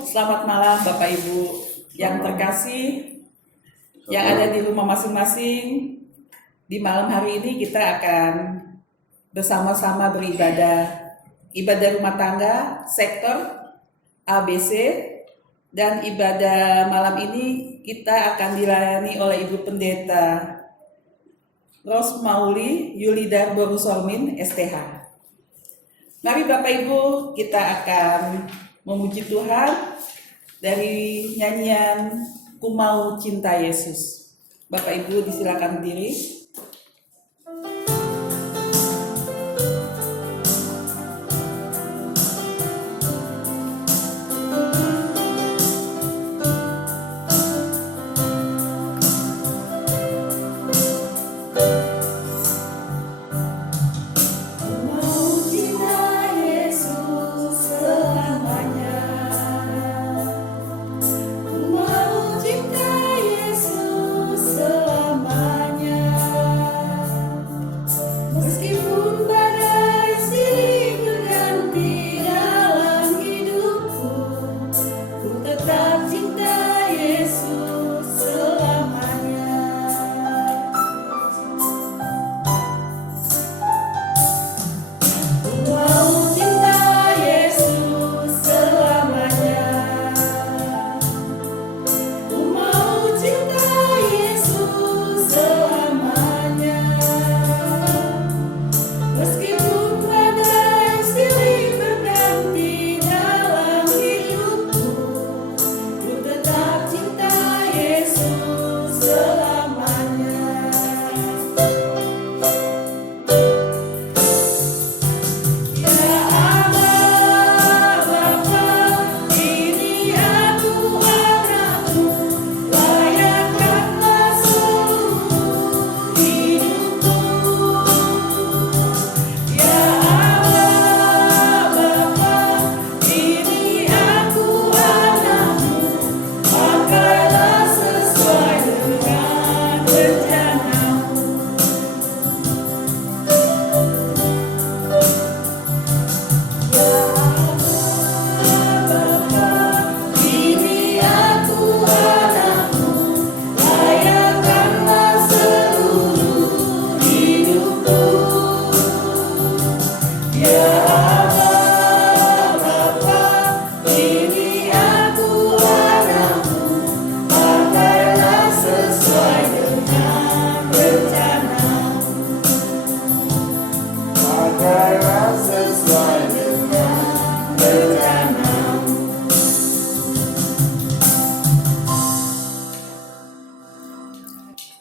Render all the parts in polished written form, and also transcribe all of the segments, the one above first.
Selamat malam Bapak Ibu yang terkasih, yang ada di rumah masing-masing. Di malam hari ini kita akan bersama-sama beribadah, ibadah rumah tangga, sektor ABC, dan ibadah malam ini kita akan dilayani oleh Ibu Pendeta Rosmauli Yulida Borusolmin STH. Mari Bapak Ibu, kita akan memuji Tuhan dari nyanyian Ku Mau Cinta Yesus. Bapak Ibu disilakan berdiri.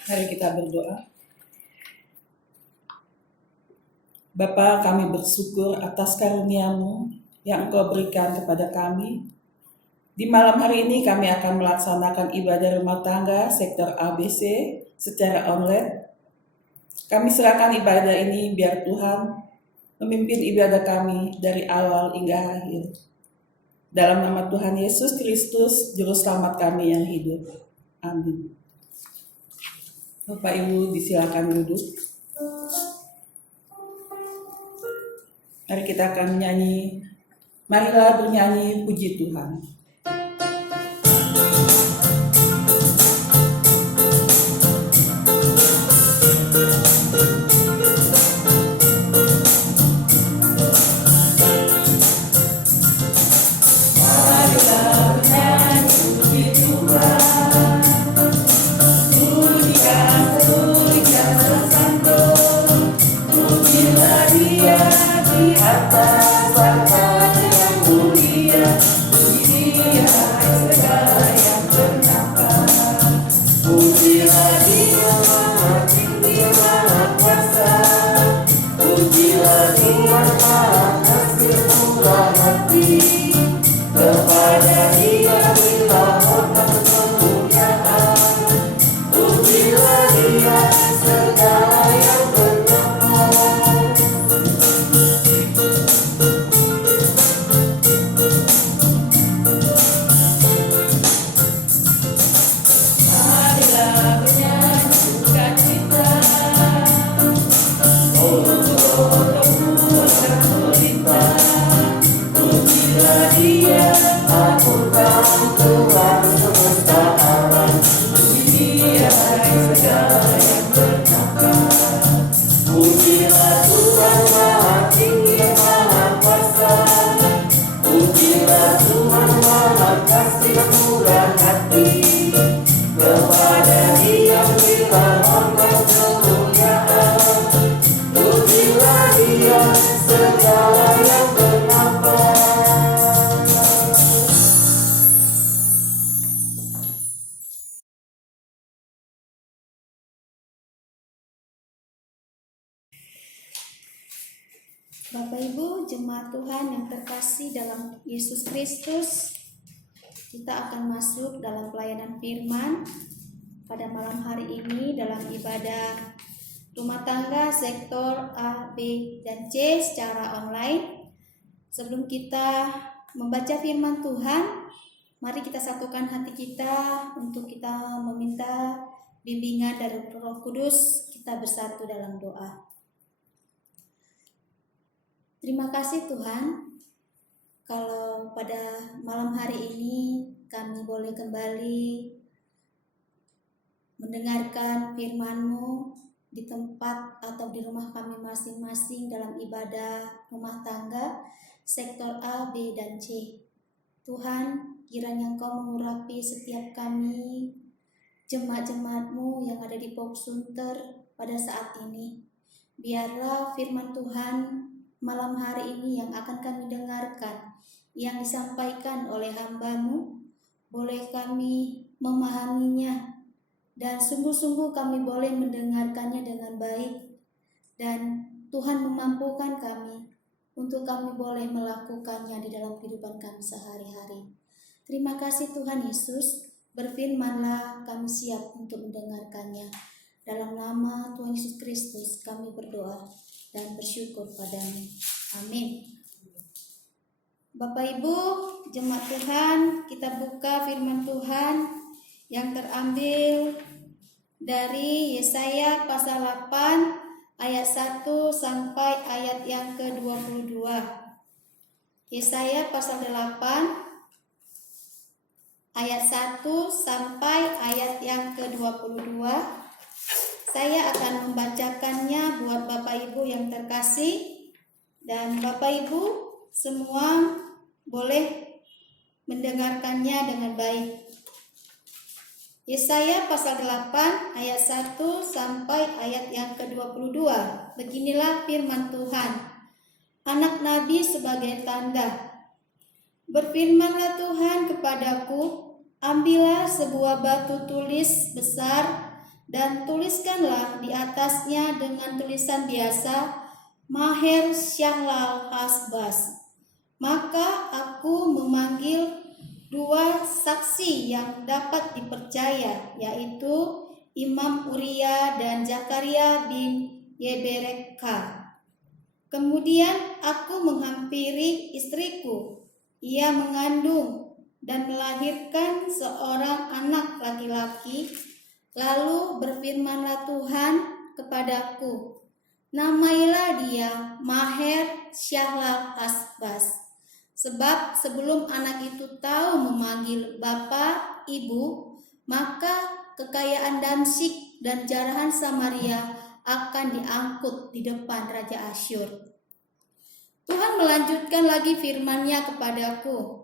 Mari kita berdoa. Bapa, kami bersyukur atas karunia-Mu yang Engkau berikan kepada kami. Di malam hari ini kami akan melaksanakan ibadah rumah tangga sektor ABC secara online. Kami serahkan ibadah ini biar Tuhan memimpin ibadah kami dari awal hingga akhir. Dalam nama Tuhan Yesus Kristus, Juru Selamat kami yang hidup. Amin. Bapak Ibu disilakan duduk. Mari kita akan menyanyi. Marilah bernyanyi puji Tuhan. Atas harta yang mulia, puji yang murah hati, kepada Dia berilah hormat kemuliaan, pujilah Dia segala yang bernafas. Bapak Ibu, jemaat Tuhan yang terkasih dalam Yesus Kristus, kita akan masuk dalam pelayanan firman pada malam hari ini dalam ibadah rumah tangga sektor A, B, dan C secara online. Sebelum kita membaca firman Tuhan, mari kita satukan hati kita untuk kita meminta bimbingan dari Roh Kudus. Kita bersatu dalam doa. Terima kasih Tuhan, kalau pada malam hari ini kami boleh kembali mendengarkan firman-Mu di tempat atau di rumah kami masing-masing dalam ibadah rumah tangga sektor A, B, dan C. Tuhan, kiranya Engkau mengurapi setiap kami, jemaat-jemaat-Mu yang ada di Pok Sunter pada saat ini. Biarlah firman Tuhan malam hari ini yang akan kami dengarkan, yang disampaikan oleh hamba-Mu, boleh kami memahaminya, dan sungguh-sungguh kami boleh mendengarkannya dengan baik, dan Tuhan memampukan kami untuk kami boleh melakukannya di dalam kehidupan kami sehari-hari. Terima kasih Tuhan Yesus, berfirmanlah, kami siap untuk mendengarkannya. Dalam nama Tuhan Yesus Kristus kami berdoa dan bersyukur padamu. Amin. Bapak Ibu, jemaat Tuhan, kita buka firman Tuhan yang terambil dari Yesaya pasal 8 ayat 1 sampai ayat yang ke-22. Yesaya pasal 8 ayat 1 sampai ayat yang ke-22. Saya akan membacakannya buat Bapak Ibu yang terkasih, dan Bapak Ibu semua boleh mendengarkannya dengan baik. Yesaya pasal 8 ayat 1 sampai ayat yang ke-22. Beginilah firman Tuhan. Anak nabi sebagai tanda. Berfirmanlah Tuhan kepadaku, ambillah sebuah batu tulis besar dan tuliskanlah di atasnya dengan tulisan biasa, Maher Shalal Hasbaz. Maka aku memanggil dua saksi yang dapat dipercaya, yaitu Imam Uria dan Zakaria bin Yebereka. Kemudian aku menghampiri istriku. Ia mengandung dan melahirkan seorang anak laki-laki. Lalu berfirmanlah Tuhan kepadaku, namailah dia Maher Shalal Hasbaz. Sebab sebelum anak itu tahu memanggil bapa, ibu, maka kekayaan Damsyik dan jarahan Samaria akan diangkut di depan Raja Asyur. Tuhan melanjutkan lagi firman-Nya kepadaku,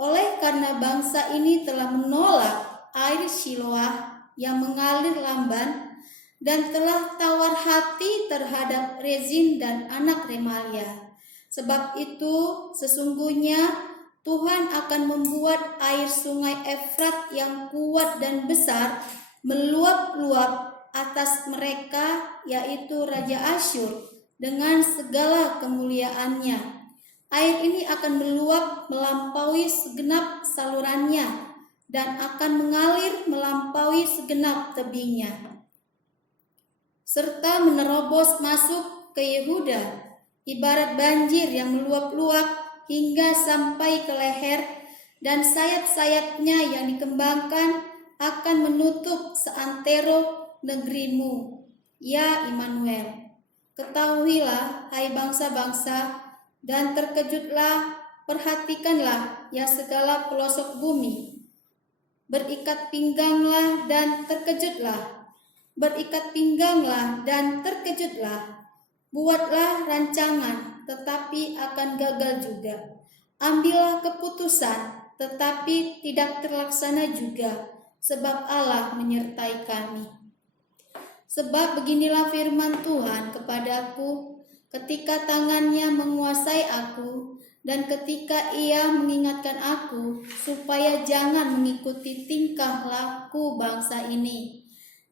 oleh karena bangsa ini telah menolak air Siloah yang mengalir lamban, dan telah tawar hati terhadap Rezin dan anak Remalia. Sebab itu sesungguhnya Tuhan akan membuat air sungai Efrat yang kuat dan besar meluap-luap atas mereka, yaitu Raja Asyur, dengan segala kemuliaannya. Air ini akan meluap melampaui segenap salurannya, dan akan mengalir melampaui segenap tebingnya, serta menerobos masuk ke Yehuda, ibarat banjir yang meluap-luap hingga sampai ke leher, dan sayap-sayapnya yang dikembangkan akan menutup seantero negerimu, ya Immanuel. Ketahuilah, hai bangsa-bangsa, dan terkejutlah, perhatikanlah, ya segala pelosok bumi. Berikat pingganglah dan terkejutlah. Berikat pingganglah dan terkejutlah. Buatlah rancangan, tetapi akan gagal juga. Ambillah keputusan, tetapi tidak terlaksana juga, sebab Allah menyertai kami. Sebab beginilah firman Tuhan kepadaku, ketika tangannya menguasai aku, dan ketika ia mengingatkan aku, supaya jangan mengikuti tingkah laku bangsa ini.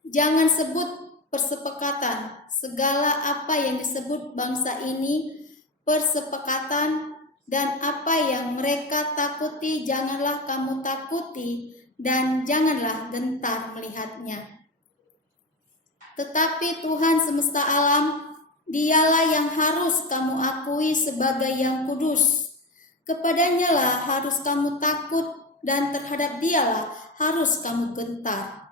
Jangan sebut persepakatan, segala apa yang disebut bangsa ini persepakatan, dan apa yang mereka takuti janganlah kamu takuti, dan janganlah gentar melihatnya. Tetapi Tuhan semesta alam, Dialah yang harus kamu akui sebagai yang kudus. Kepadanya lah harus kamu takut, dan terhadap Dialah harus kamu gentar.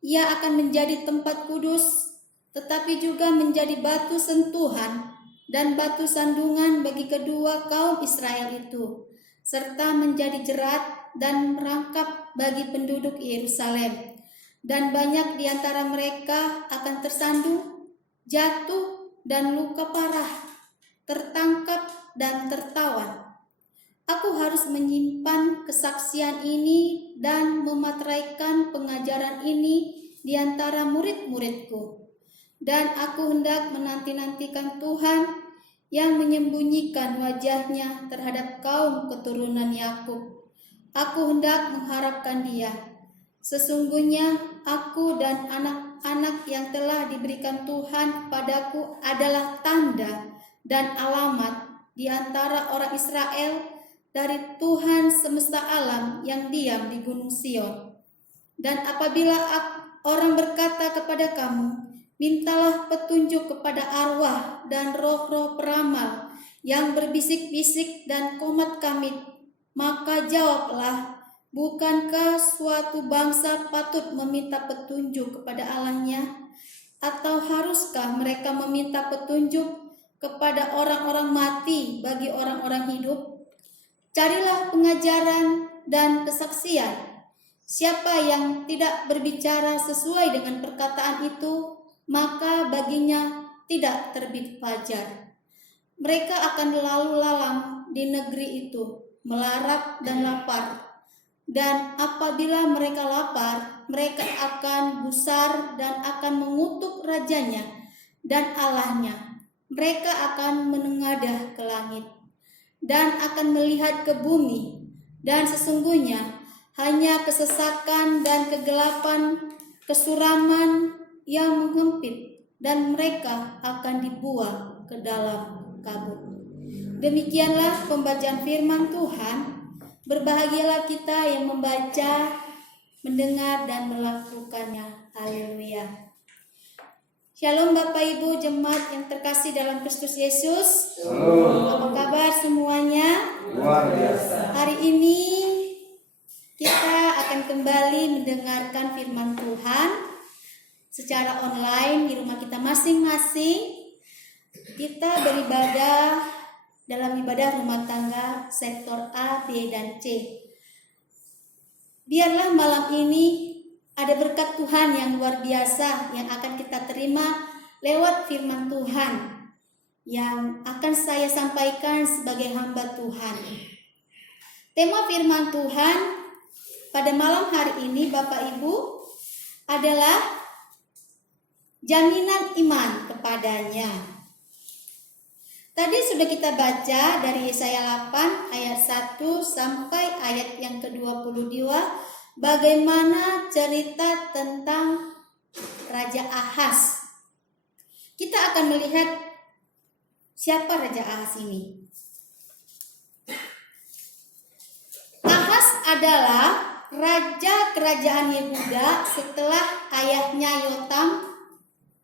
Ia akan menjadi tempat kudus, tetapi juga menjadi batu sentuhan dan batu sandungan bagi kedua kaum Israel itu, serta menjadi jerat dan merangkap bagi penduduk Yerusalem. Dan banyak di antara mereka akan tersandung, jatuh, dan luka parah, tertangkap dan tertawan. Aku harus menyimpan kesaksian ini dan memateraikan pengajaran ini di antara murid-muridku. Dan aku hendak menanti-nantikan Tuhan yang menyembunyikan wajahnya terhadap kaum keturunan Yakub. Aku hendak mengharapkan Dia. Sesungguhnya aku dan anak-anak yang telah diberikan Tuhan kepadaku adalah tanda dan alamat di antara orang Israel dari Tuhan semesta alam yang diam di Gunung Sion. Dan apabila orang berkata kepada kamu, mintalah petunjuk kepada arwah dan roh-roh peramal yang berbisik-bisik dan komat kami, maka jawablah, bukankah suatu bangsa patut meminta petunjuk kepada Allahnya? Atau haruskah mereka meminta petunjuk kepada orang-orang mati bagi orang-orang hidup? Carilah pengajaran dan kesaksian. Siapa yang tidak berbicara sesuai dengan perkataan itu, maka baginya tidak terbit fajar. Mereka akan lalu lalang di negeri itu, melarat dan lapar. Dan apabila mereka lapar, mereka akan gusar dan akan mengutuk rajanya dan Allahnya. Mereka akan menengadah ke langit dan akan melihat ke bumi, dan sesungguhnya hanya kesesakan dan kegelapan, kesuraman yang menghempit, dan mereka akan dibuang ke dalam kabut. Demikianlah pembacaan firman Tuhan. Berbahagialah kita yang membaca, mendengar, dan melakukannya. Haleluya. Shalom Bapak Ibu jemaat yang terkasih dalam Kristus Yesus. Apa kabar semuanya? Luar biasa. Hari ini kita akan kembali mendengarkan firman Tuhan secara online di rumah kita masing-masing. Kita beribadah dalam ibadah rumah tangga sektor A, B, dan C. Biarlah malam ini ada berkat Tuhan yang luar biasa yang akan kita terima lewat firman Tuhan yang akan saya sampaikan sebagai hamba Tuhan. Tema firman Tuhan pada malam hari ini Bapak Ibu adalah jaminan iman kepadanya. Tadi sudah kita baca dari Yesaya 8 ayat 1 sampai ayat yang ke-22 bagaimana cerita tentang Raja Ahaz. Kita akan melihat siapa Raja Ahaz ini. Ahaz adalah raja kerajaan Yehuda setelah ayahnya Yotam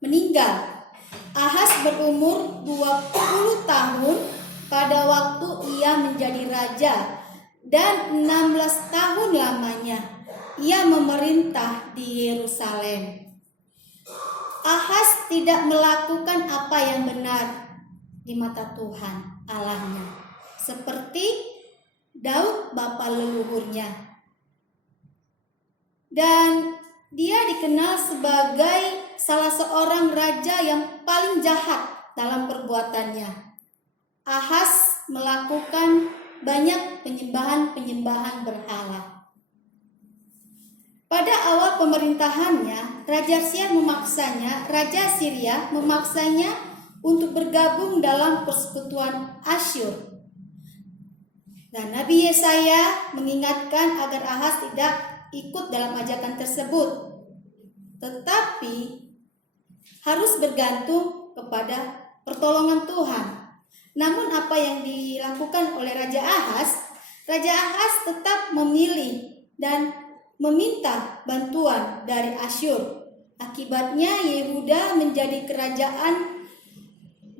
meninggal. Ahaz berumur 20 tahun pada waktu ia menjadi raja, dan 16 tahun lamanya ia memerintah di Yerusalem. Ahaz tidak melakukan apa yang benar di mata Tuhan Allahnya, seperti Daud bapa leluhurnya. Dan dia dikenal sebagai salah seorang raja yang paling jahat dalam perbuatannya. Ahaz melakukan banyak penyembahan-penyembahan berhala. Pada awal pemerintahannya, Raja Syria memaksanya untuk bergabung dalam persekutuan Asyur. Dan Nabi Yesaya mengingatkan agar Ahaz tidak ikut dalam ajakan tersebut, tetapi harus bergantung kepada pertolongan Tuhan. Namun apa yang dilakukan oleh Raja Ahaz tetap memilih dan meminta bantuan dari Asyur. Akibatnya Yehuda menjadi kerajaan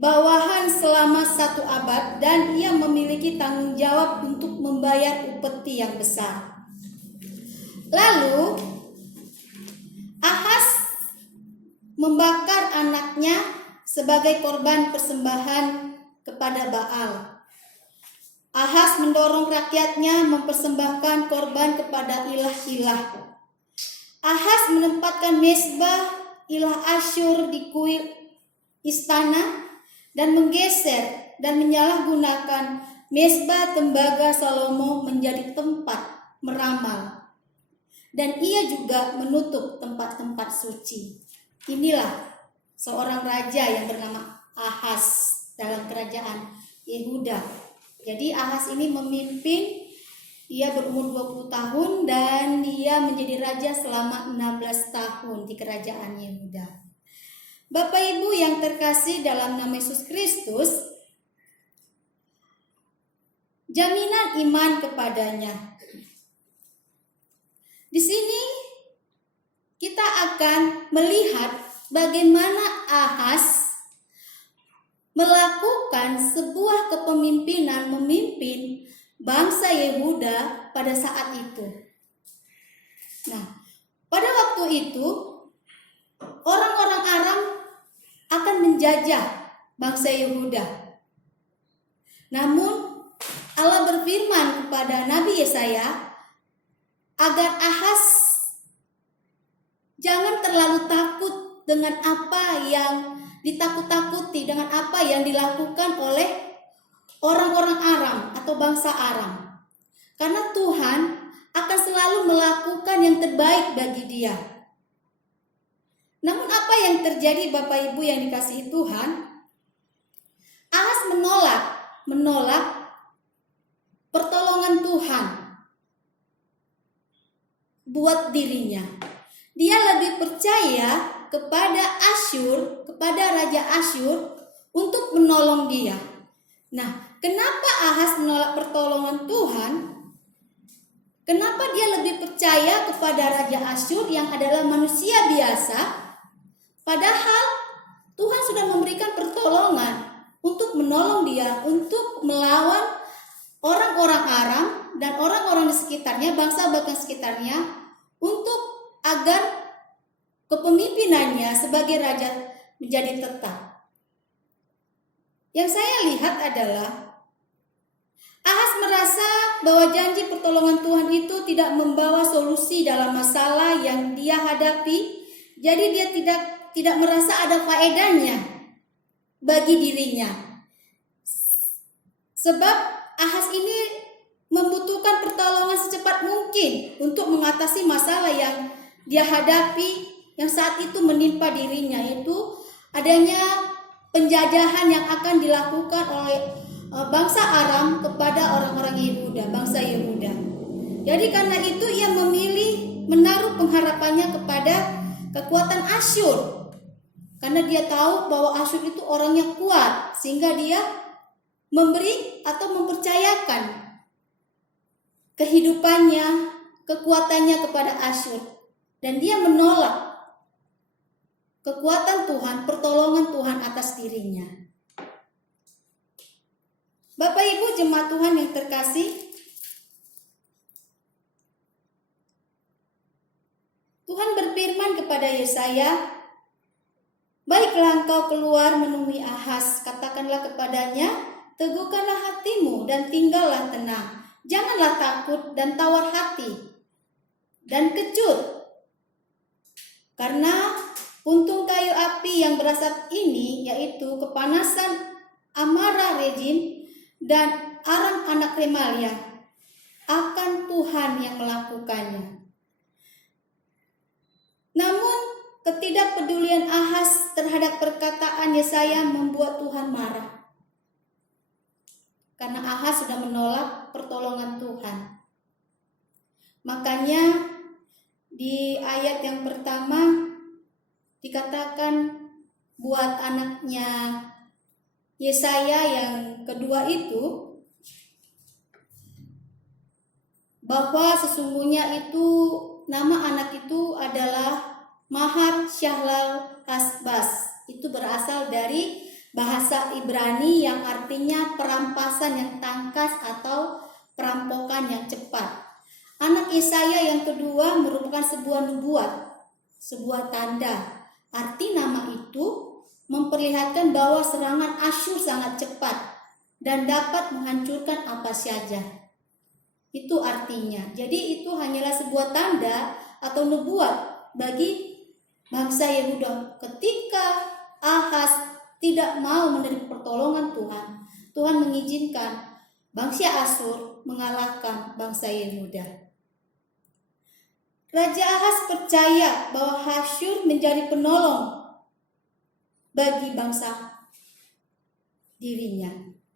bawahan selama 1 abad dan ia memiliki tanggung jawab untuk membayar upeti yang besar. Lalu Ahaz membakar anaknya sebagai korban persembahan kepada Baal. Ahaz mendorong rakyatnya mempersembahkan korban kepada ilah-ilah. Ahaz menempatkan mezbah ilah Asyur di kuil istana dan menggeser dan menyalahgunakan mezbah tembaga Salomo menjadi tempat meramal. Dan ia juga menutup tempat-tempat suci. Inilah seorang raja yang bernama Ahaz dalam kerajaan Yehuda. Jadi Ahaz ini memimpin, ia berumur 20 tahun dan dia menjadi raja selama 16 tahun di kerajaan Yehuda. Bapak Ibu yang terkasih dalam nama Yesus Kristus, jaminan iman kepadanya. Di sini kita akan melihat bagaimana Ahaz melakukan sebuah kepemimpinan memimpin bangsa Yehuda pada saat itu. Nah, pada waktu itu orang-orang Aram akan menjajah bangsa Yehuda. Namun Allah berfirman kepada Nabi Yesaya agar Ahaz jangan terlalu takut dengan apa yang ditakut-takuti, dengan apa yang dilakukan oleh orang-orang Aram atau bangsa Aram. Karena Tuhan akan selalu melakukan yang terbaik bagi dia. Namun apa yang terjadi Bapak Ibu yang dikasihi Tuhan? Ahaz menolak pertolongan Tuhan buat dirinya. Dia lebih percaya kepada Asyur, kepada Raja Asyur untuk menolong dia. Nah, kenapa Ahaz menolak pertolongan Tuhan? Kenapa dia lebih percaya kepada Raja Asyur yang adalah manusia biasa? Padahal Tuhan sudah memberikan pertolongan untuk menolong dia, untuk melawan orang-orang Aram dan orang-orang di sekitarnya, bangsa-bangsa sekitarnya, untuk agar kepemimpinannya sebagai raja menjadi tetap. Yang saya lihat adalah Ahaz merasa bahwa janji pertolongan Tuhan itu tidak membawa solusi dalam masalah yang dia hadapi. Jadi dia tidak merasa ada faedahnya bagi dirinya. Sebab Ahaz ini membutuhkan pertolongan secepat mungkin untuk mengatasi masalah yang dia hadapi yang saat itu menimpa dirinya, yaitu adanya penjajahan yang akan dilakukan oleh bangsa Aram kepada orang-orang Yehuda, bangsa Yehuda. Jadi karena itu ia memilih menaruh pengharapannya kepada kekuatan Asyur. Karena dia tahu bahwa Asyur itu orangnya kuat, sehingga dia memberi atau mempercayakan kehidupannya, kekuatannya kepada Asyur. Dan dia menolak kekuatan Tuhan, pertolongan Tuhan atas dirinya. Bapak Ibu jemaat Tuhan yang terkasih, Tuhan berfirman kepada Yesaya, "Baiklah engkau keluar menemui Ahaz, katakanlah kepadanya, teguhkanlah hatimu dan tinggallah tenang. Janganlah takut dan tawar hati dan kecut. Karena puntung kayu api yang berasap ini, yaitu kepanasan amarah rejim dan Aram anak Remalia, akan Tuhan yang melakukannya. Namun ketidakpedulian Ahaz terhadap perkataan Yesaya membuat Tuhan marah. Karena Ahaz sudah menolak pertolongan Tuhan. Makanya di ayat yang pertama dikatakan buat anaknya Yesaya yang kedua itu, bahwa sesungguhnya itu nama anak itu adalah Mahat Syahlal Asbas. Itu berasal dari bahasa Ibrani yang artinya perampasan yang tangkas atau perampokan yang cepat. Anak Yesaya yang kedua merupakan sebuah nubuat, sebuah tanda. Arti nama itu memperlihatkan bahwa serangan Asyur sangat cepat dan dapat menghancurkan apa saja. Itu artinya. Jadi itu hanyalah sebuah tanda atau nubuat bagi bangsa Yehuda. Ketika Ahaz tidak mau menerima pertolongan Tuhan, Tuhan mengizinkan bangsa Asyur mengalahkan bangsa Yehuda. Raja Ahaz percaya bahwa Asyur menjadi penolong bagi bangsa dirinya,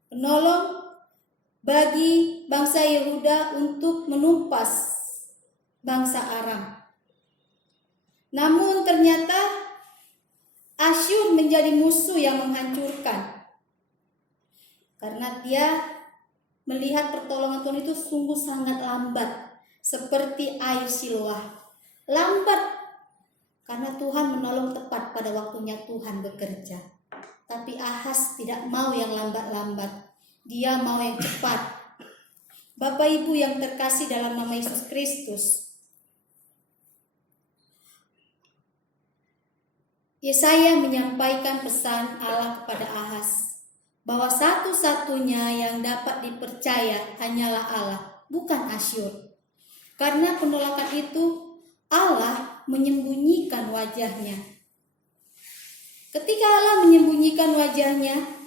penolong bagi bangsa Yehuda untuk menumpas bangsa Aram. Namun ternyata Asyur menjadi musuh yang menghancurkan, karena dia melihat pertolongan Tuhan itu sungguh sangat lambat, seperti air Siloah. Lambat karena Tuhan menolong tepat pada waktunya Tuhan bekerja. Tapi Ahaz tidak mau yang lambat-lambat. Dia mau yang cepat. Bapak Ibu yang terkasih dalam nama Yesus Kristus, Yesaya menyampaikan pesan Allah kepada Ahaz bahwa satu-satunya yang dapat dipercaya hanyalah Allah, bukan Asyur. Karena penolakan itu Allah menyembunyikan wajahnya. Ketika Allah menyembunyikan wajahnya,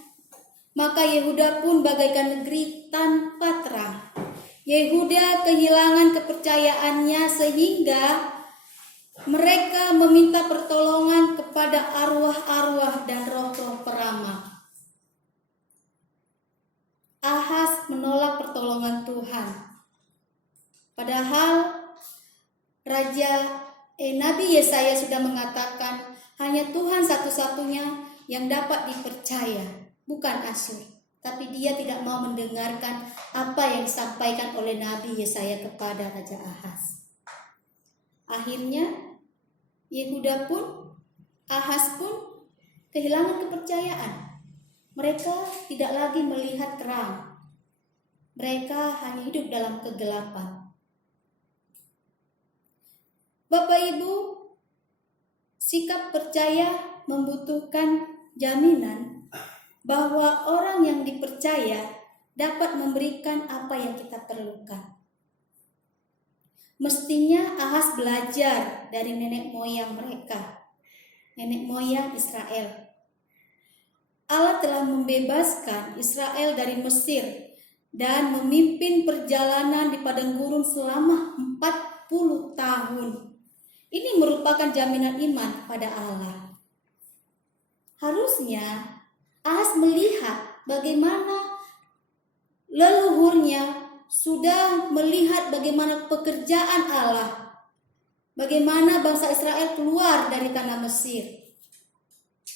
maka Yehuda pun bagaikan negeri tanpa terang. Yehuda kehilangan kepercayaannya sehingga mereka meminta pertolongan kepada arwah-arwah dan roh-roh peramal. Ahaz menolak pertolongan Tuhan. Padahal Nabi Yesaya sudah mengatakan hanya Tuhan satu-satunya yang dapat dipercaya, bukan Asyur. Tapi dia tidak mau mendengarkan apa yang disampaikan oleh Nabi Yesaya kepada Raja Ahaz. Akhirnya Ahaz pun kehilangan kepercayaan. Mereka tidak lagi melihat terang. Mereka hanya hidup dalam kegelapan. Bapak Ibu, sikap percaya membutuhkan jaminan bahwa orang yang dipercaya dapat memberikan apa yang kita perlukan. Mestinya Ahaz belajar dari nenek moyang mereka, nenek moyang Israel. Allah telah membebaskan Israel dari Mesir dan memimpin perjalanan di padang gurun selama 40 tahun. Ini merupakan jaminan iman pada Allah. Harusnya Ahaz melihat bagaimana leluhurnya sudah melihat bagaimana pekerjaan Allah, bagaimana bangsa Israel keluar dari tanah Mesir.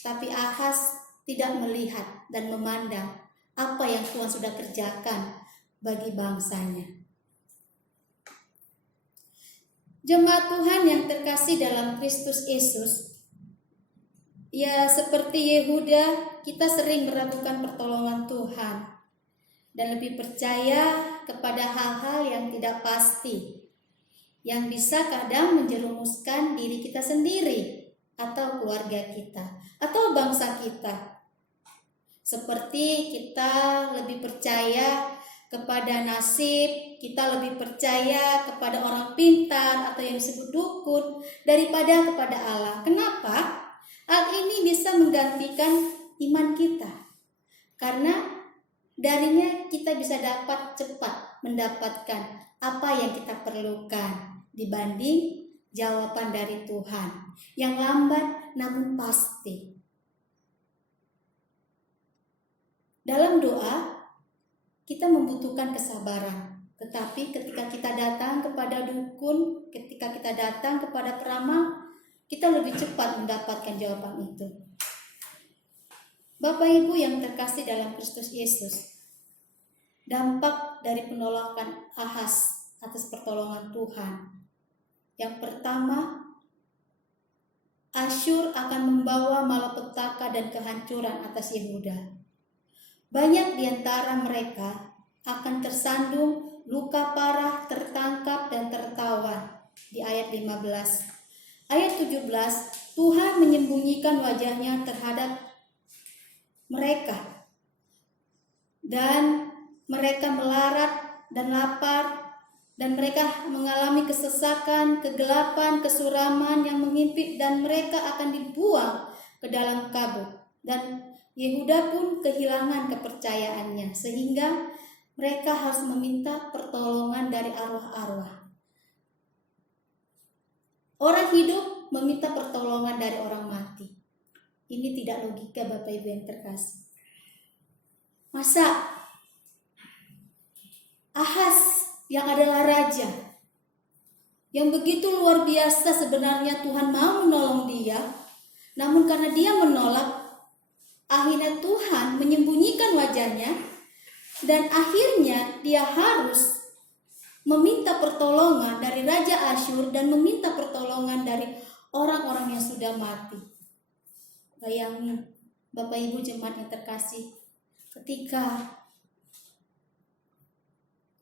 Tapi Ahaz tidak melihat dan memandang apa yang Tuhan sudah kerjakan bagi bangsanya. Jemaat Tuhan yang terkasih dalam Kristus Yesus, ya seperti Yehuda, kita sering meragukan pertolongan Tuhan dan lebih percaya kepada hal-hal yang tidak pasti, yang bisa kadang menjerumuskan diri kita sendiri atau keluarga kita atau bangsa kita. Seperti kita lebih percaya kepada nasib, kita lebih percaya kepada orang pintar atau yang disebut dukun daripada kepada Allah. Kenapa? Hal ini bisa menggantikan iman kita. Karena Darinya kita bisa dapat cepat mendapatkan apa yang kita perlukan dibanding jawaban dari Tuhan yang lambat namun pasti. Dalam doa kita membutuhkan kesabaran, tetapi ketika kita datang kepada dukun, ketika kita datang kepada peramal, kita lebih cepat mendapatkan jawaban itu. Bapak Ibu yang terkasih dalam Kristus Yesus, dampak dari penolakan Ahaz atas pertolongan Tuhan. Yang pertama, Asyur akan membawa malapetaka dan kehancuran atas Yehuda. Banyak di antara mereka akan tersandung, luka parah, tertangkap, dan tertawan. Di ayat 15. Ayat 17, Tuhan menyembunyikan wajahnya terhadap mereka. Dan mereka melarat dan lapar. Dan mereka mengalami kesesakan, kegelapan, kesuraman yang mengimpit. Dan mereka akan dibuang ke dalam kabut. Dan Yehuda pun kehilangan kepercayaannya, sehingga mereka harus meminta pertolongan dari arwah-arwah. Orang hidup meminta pertolongan dari orang mati. Ini tidak logika, Bapak Ibu yang terkasih. Masa Ahaz yang adalah raja, yang begitu luar biasa sebenarnya Tuhan mau menolong dia, namun karena dia menolak, akhirnya Tuhan menyembunyikan wajahnya dan akhirnya dia harus meminta pertolongan dari Raja Asyur dan meminta pertolongan dari orang-orang yang sudah mati. Bayangin, Bapak Ibu jemaat yang terkasih, ketika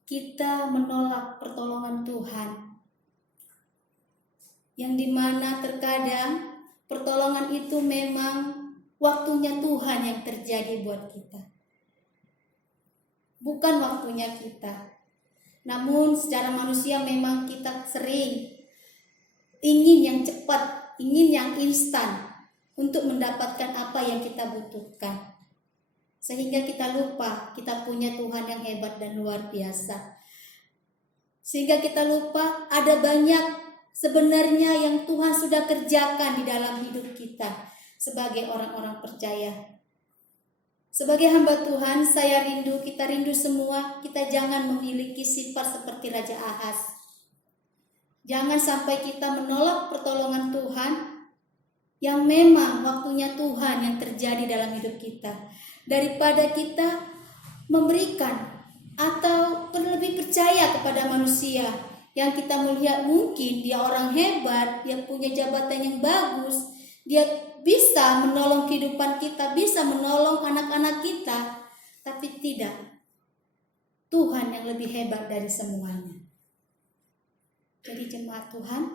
kita menolak pertolongan Tuhan, yang dimana terkadang pertolongan itu memang waktunya Tuhan yang terjadi buat kita, bukan waktunya kita. Namun secara manusia memang kita sering ingin yang cepat, ingin yang instan untuk mendapatkan apa yang kita butuhkan. Sehingga kita lupa kita punya Tuhan yang hebat dan luar biasa. Sehingga kita lupa ada banyak sebenarnya yang Tuhan sudah kerjakan di dalam hidup kita sebagai orang-orang percaya. Sebagai hamba Tuhan, saya rindu, kita rindu semua, kita jangan memiliki sifat seperti Raja Ahaz. Jangan sampai kita menolak pertolongan Tuhan yang memang waktunya Tuhan yang terjadi dalam hidup kita. Daripada kita memberikan atau lebih percaya kepada manusia yang kita melihat mungkin dia orang hebat, dia punya jabatan yang bagus, dia bisa menolong kehidupan kita, bisa menolong anak-anak kita, tapi tidak. Tuhan yang lebih hebat dari semuanya. Jadi jemaat Tuhan,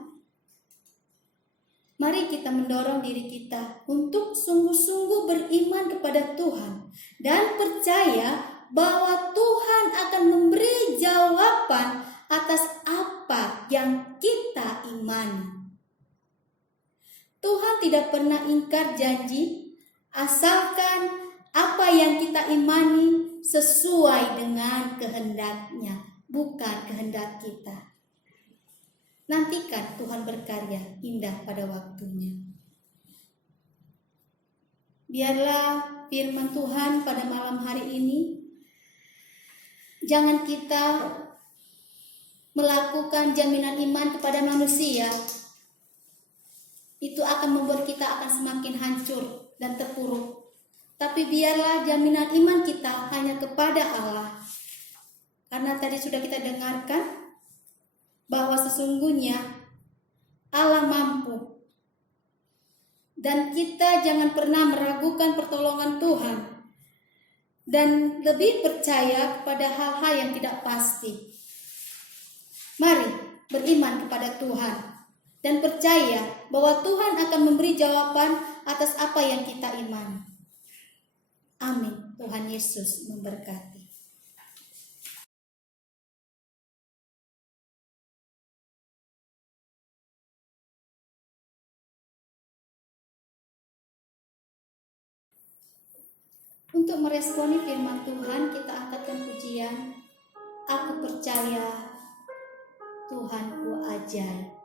mari kita mendorong diri kita untuk sungguh-sungguh beriman kepada Tuhan dan percaya bahwa Tuhan akan memberi jawaban atas apa yang kita imani. Tuhan tidak pernah ingkar janji, asalkan apa yang kita imani sesuai dengan kehendaknya, bukan kehendak kita. Nantikan Tuhan berkarya indah pada waktunya. Biarlah firman Tuhan pada malam hari ini, jangan kita melakukan jaminan iman kepada manusia. Itu akan membuat kita akan semakin hancur dan terpuruk. Tapi biarlah jaminan iman kita hanya kepada Allah. Karena tadi sudah kita dengarkan bahwa sesungguhnya Allah mampu. Dan kita jangan pernah meragukan pertolongan Tuhan. Dan lebih percaya kepada hal-hal yang tidak pasti. Mari beriman kepada Tuhan. Dan percaya bahwa Tuhan akan memberi jawaban atas apa yang kita imani. Amin. Tuhan Yesus memberkati. Untuk meresponi firman Tuhan, kita angkatkan pujian. Aku percaya Tuhanku ajaib.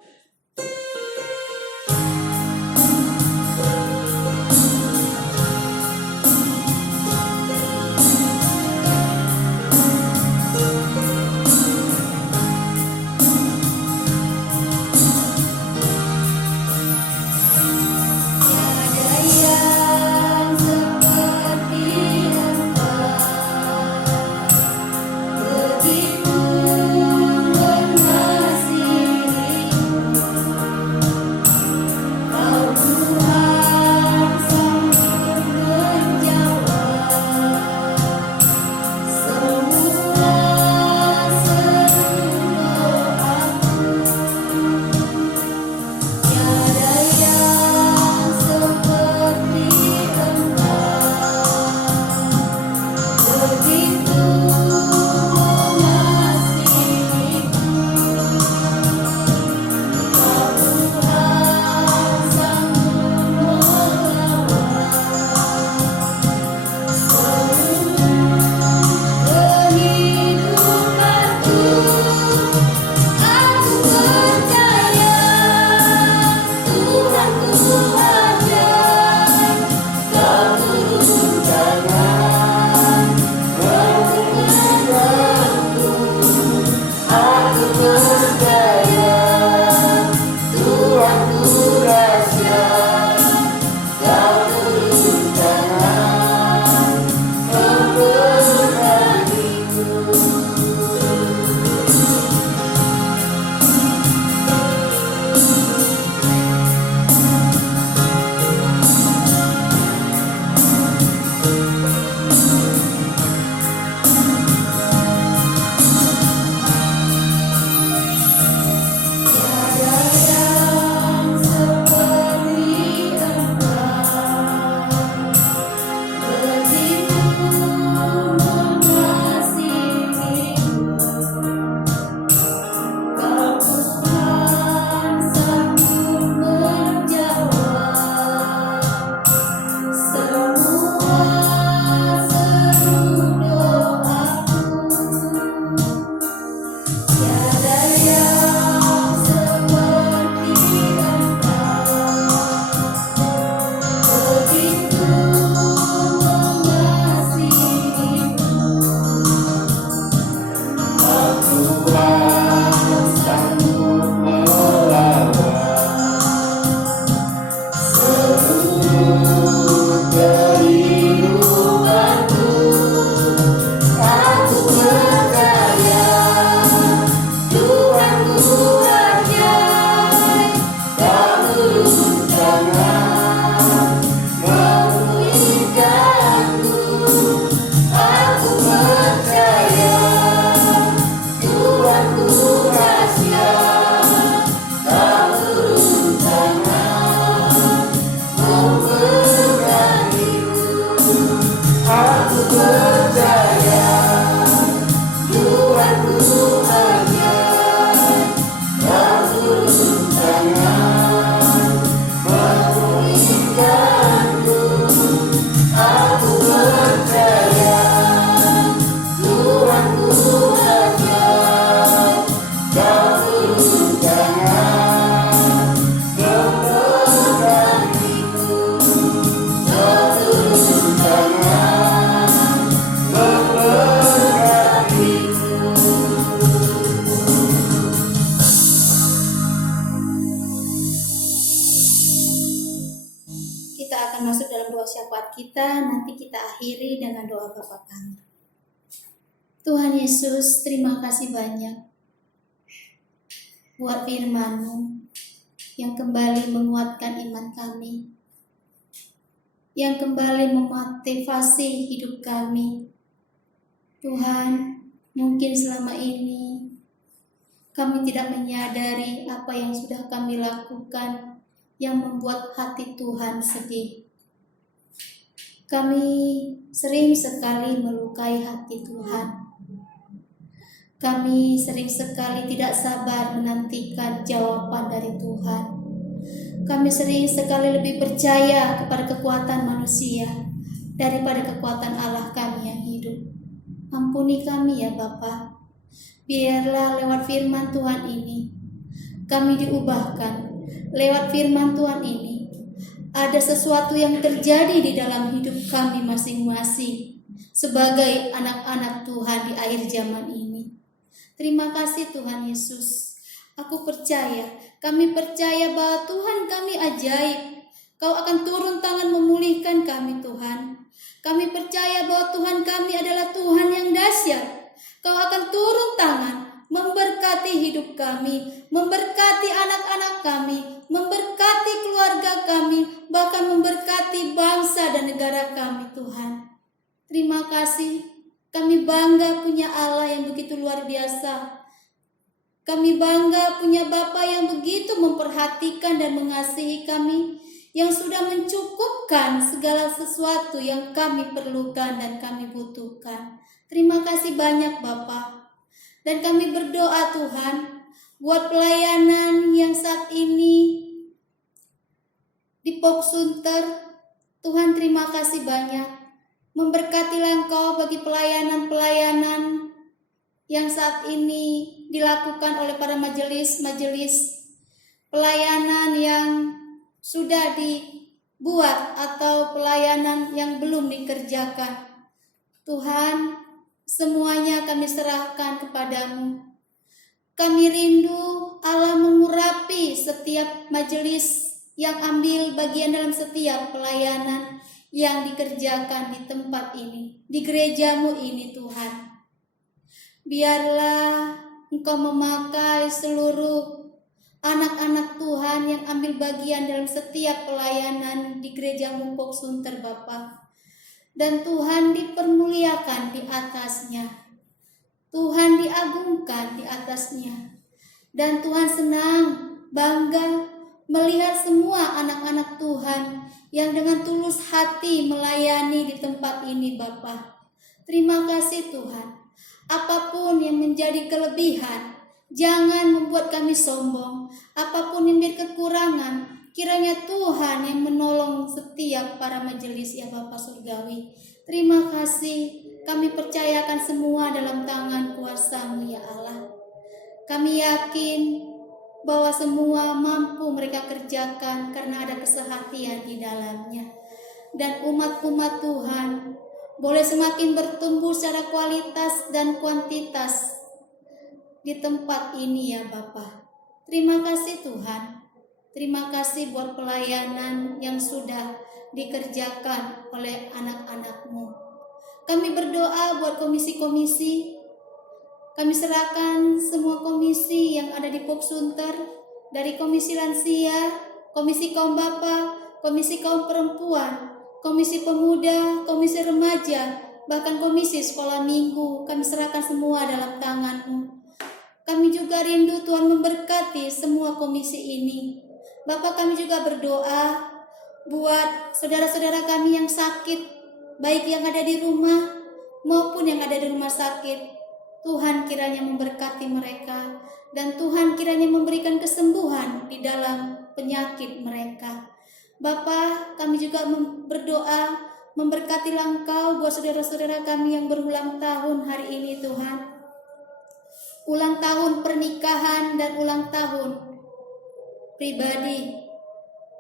Kita akan masuk dalam doa syafaat kita, nanti kita akhiri dengan doa Bapa kami. Tuhan Yesus, terima kasih banyak buat firman-Mu yang kembali menguatkan iman kami, yang kembali memotivasi hidup kami. Tuhan, mungkin selama ini kami tidak menyadari apa yang sudah kami lakukan yang membuat hati Tuhan sedih. Kami sering sekali melukai hati Tuhan. Kami sering sekali tidak sabar menantikan jawaban dari Tuhan. Kami sering sekali lebih percaya kepada kekuatan manusia daripada kekuatan Allah kami yang hidup. Ampuni kami ya Bapa. Biarlah lewat firman Tuhan ini kami diubahkan. Lewat firman Tuhan ini ada sesuatu yang terjadi di dalam hidup kami masing-masing sebagai anak-anak Tuhan di akhir zaman ini. Terima kasih Tuhan Yesus. Aku percaya, kami percaya bahwa Tuhan kami ajaib. Kau akan turun tangan memulihkan kami Tuhan. Kami percaya bahwa Tuhan kami adalah Tuhan yang dahsyat. Kau akan turun tangan memberkati hidup kami, memberkati anak-anak kami, memberkati keluarga kami, bahkan memberkati bangsa dan negara kami Tuhan. Terima kasih, kami bangga punya Allah yang begitu luar biasa. Kami bangga punya Bapa yang begitu memperhatikan dan mengasihi kami, yang sudah mencukupkan segala sesuatu yang kami perlukan dan kami butuhkan. Terima kasih banyak Bapa. Dan kami berdoa Tuhan, buat pelayanan yang saat ini di Pok Sunter, Tuhan terima kasih banyak. Memberkatilah Engkau bagi pelayanan-pelayanan yang saat ini dilakukan oleh para majelis-majelis pelayanan yang sudah dibuat atau pelayanan yang belum dikerjakan. Tuhan, semuanya kami serahkan kepadamu. Kami rindu Allah mengurapi setiap majelis yang ambil bagian dalam setiap pelayanan yang dikerjakan di tempat ini, di gerejamu ini Tuhan. Biarlah Engkau memakai seluruh anak-anak Tuhan yang ambil bagian dalam setiap pelayanan di gerejamu Pok Sunter Bapa. Dan Tuhan dipermuliakan di atasnya. Tuhan diagungkan di atasnya. Dan Tuhan senang, bangga melihat semua anak-anak Tuhan yang dengan tulus hati melayani di tempat ini Bapa. Terima kasih Tuhan. Apapun yang menjadi kelebihan, jangan membuat kami sombong. Apapun yang menjadi kekurangan, kiranya Tuhan yang menolong setiap para majelis ya Bapa Surgawi. Terima kasih, kami percayakan semua dalam tangan kuasa-Mu ya Allah. Kami yakin bahwa semua mampu mereka kerjakan karena ada kesehatian di dalamnya. Dan umat-umat Tuhan boleh semakin bertumbuh secara kualitas dan kuantitas di tempat ini ya Bapa. Terima kasih Tuhan. Terima kasih buat pelayanan yang sudah dikerjakan oleh anak-anak-Mu. Kami berdoa buat komisi-komisi. Kami serahkan semua komisi yang ada di Pok Sunter, dari komisi lansia, komisi kaum bapa, komisi kaum perempuan, komisi pemuda, komisi remaja, bahkan komisi sekolah minggu. Kami serahkan semua dalam tangan-Mu. Kami juga rindu Tuhan memberkati semua komisi ini. Bapak, kami juga berdoa buat saudara-saudara kami yang sakit, baik yang ada di rumah maupun yang ada di rumah sakit. Tuhan kiranya memberkati mereka, dan Tuhan kiranya memberikan kesembuhan di dalam penyakit mereka. Bapa, kami juga berdoa memberkatilah Engkau buat saudara-saudara kami yang berulang tahun hari ini Tuhan. Ulang tahun pernikahan dan ulang tahun pribadi.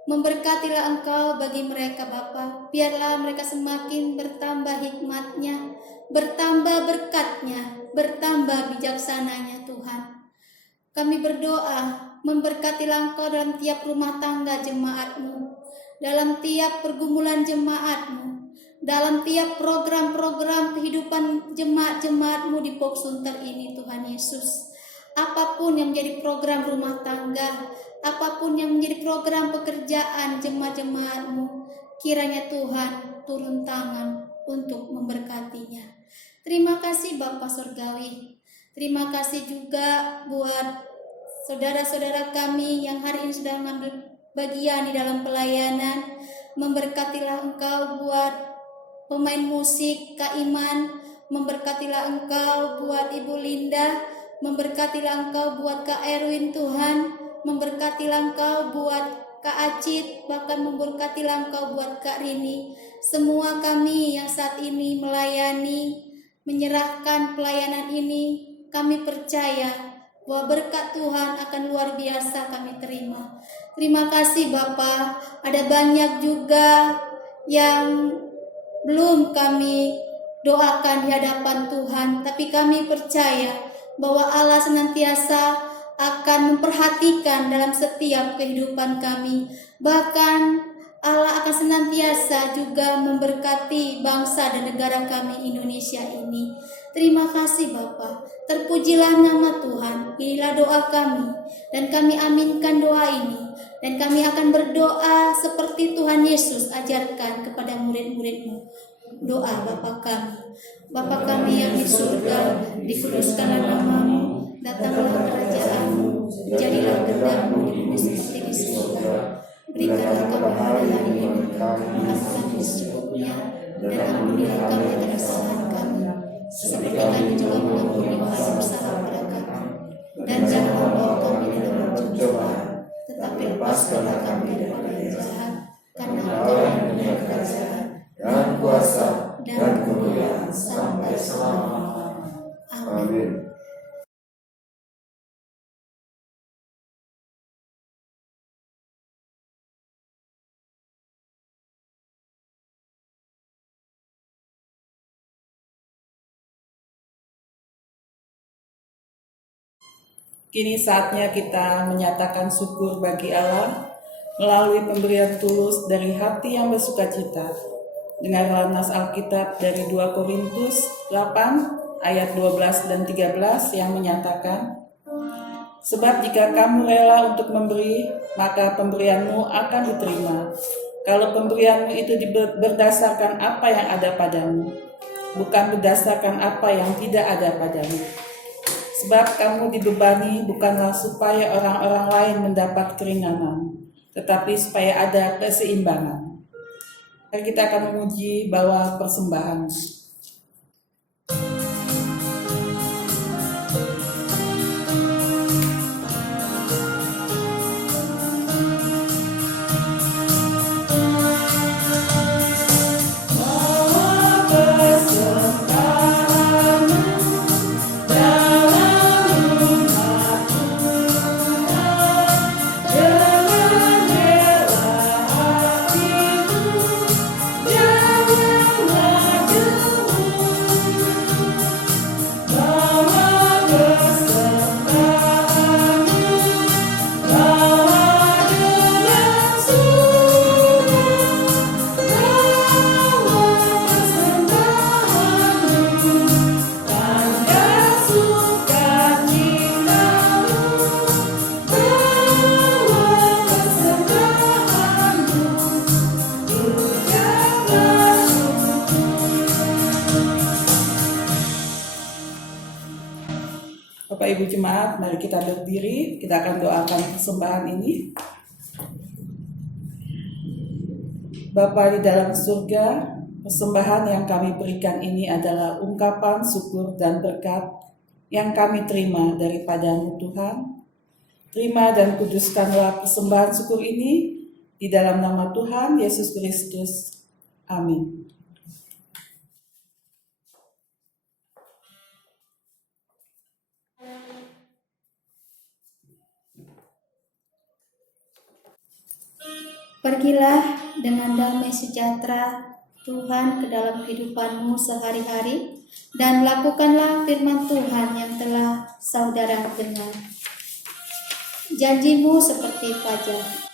Memberkatilah Engkau bagi mereka Bapa. Biarlah mereka semakin bertambah hikmatnya, bertambah berkatnya, bertambah bijaksananya Tuhan. Kami berdoa memberkatilah Engkau dalam tiap rumah tangga jemaat-Mu, dalam tiap pergumulan jemaat-Mu, dalam tiap program-program kehidupan jemaat-jemaat-Mu di Pok Sunter ini Tuhan Yesus. Apapun yang menjadi program rumah tangga, apapun yang menjadi program pekerjaan jemaat-jemaat-Mu, kiranya Tuhan turun tangan untuk memberkatinya. Terima kasih Bapa Surgawi. Terima kasih juga buat saudara-saudara kami yang hari ini sudah mengambil bagian di dalam pelayanan. Memberkatilah Engkau buat pemain musik Kak Iman, memberkatilah Engkau buat Ibu Linda, memberkatilah Engkau buat Kak Erwin Tuhan, memberkatilah Engkau buat Kak Acit, bahkan memberkati langkah buat Kak Rini. Semua kami yang saat ini melayani, menyerahkan pelayanan ini, kami percaya bahwa berkat Tuhan akan luar biasa kami terima. Terima kasih Bapak. Ada banyak juga yang belum kami doakan di hadapan Tuhan, tapi kami percaya bahwa Allah senantiasa akan memperhatikan dalam setiap kehidupan kami. Bahkan Allah akan senantiasa juga memberkati bangsa dan negara kami Indonesia ini. Terima kasih Bapa. Terpujilah nama Tuhan. Inilah doa kami dan kami aminkan doa ini. Dan kami akan berdoa seperti Tuhan Yesus ajarkan kepada murid-murid-Mu. Doa Bapa kami. Bapa kami yang di surga, dikuduskanlah nama-Mu, datanglah kerajaan-Mu, jadilah kehendak-Mu di bumi seperti di surga. Berikanlah kami pada hari ini makan kami secukupnya, dan ampunilah kami akan kesalahan kami, seperti kami juga mengampuni orang yang bersalah pada kami. Dan jangan membawa kami dalam pencobaan, tetapi lepaskanlah kami dari yang jahat, karena Engkau yang punya kerajaan dan kuasa dan kemuliaan sampai selama-lamanya. Amin. Kini saatnya kita menyatakan syukur bagi Allah melalui pemberian tulus dari hati yang bersukacita. Dengarlah nas Alkitab dari 2 Korintus 8 ayat 12 dan 13 yang menyatakan, sebab jika kamu rela untuk memberi, maka pemberianmu akan diterima. Kalau pemberianmu itu berdasarkan apa yang ada padamu, bukan berdasarkan apa yang tidak ada padamu. Sebab kamu dibebani bukanlah supaya orang-orang lain mendapat keringanan, tetapi supaya ada keseimbangan. Mari kita akan memuji bawah persembahan. Bapak Ibu Jemaat, mari kita berdiri, kita akan doakan persembahan ini. Bapa di dalam surga, persembahan yang kami berikan ini adalah ungkapan syukur dan berkat yang kami terima daripada-Mu Tuhan. Terima dan kuduskanlah persembahan syukur ini di dalam nama Tuhan Yesus Kristus. Amin. Pergilah dengan damai sejahtera Tuhan ke dalam kehidupanmu sehari-hari, dan lakukanlah firman Tuhan yang telah saudara dengar. Janjimu seperti fajar.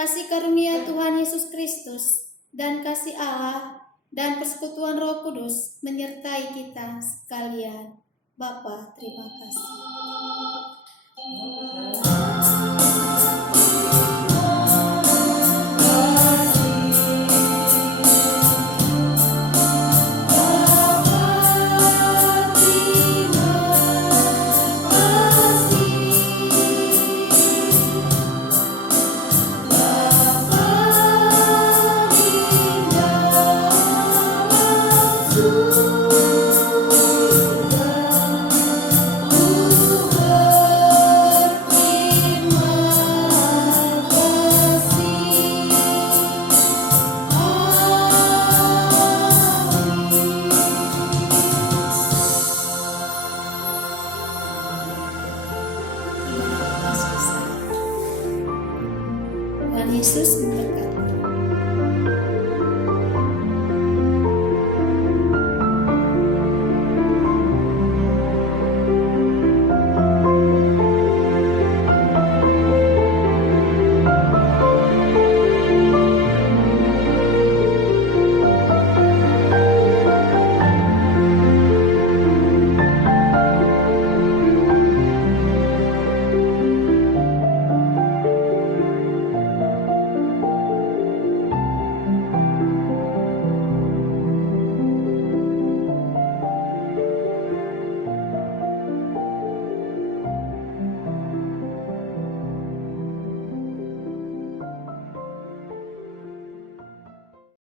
kasih karunia Tuhan Yesus Kristus, dan kasih Allah, dan persekutuan Roh Kudus menyertai kita sekalian. Bapa, terima kasih. Tuhan Yesus memberkati.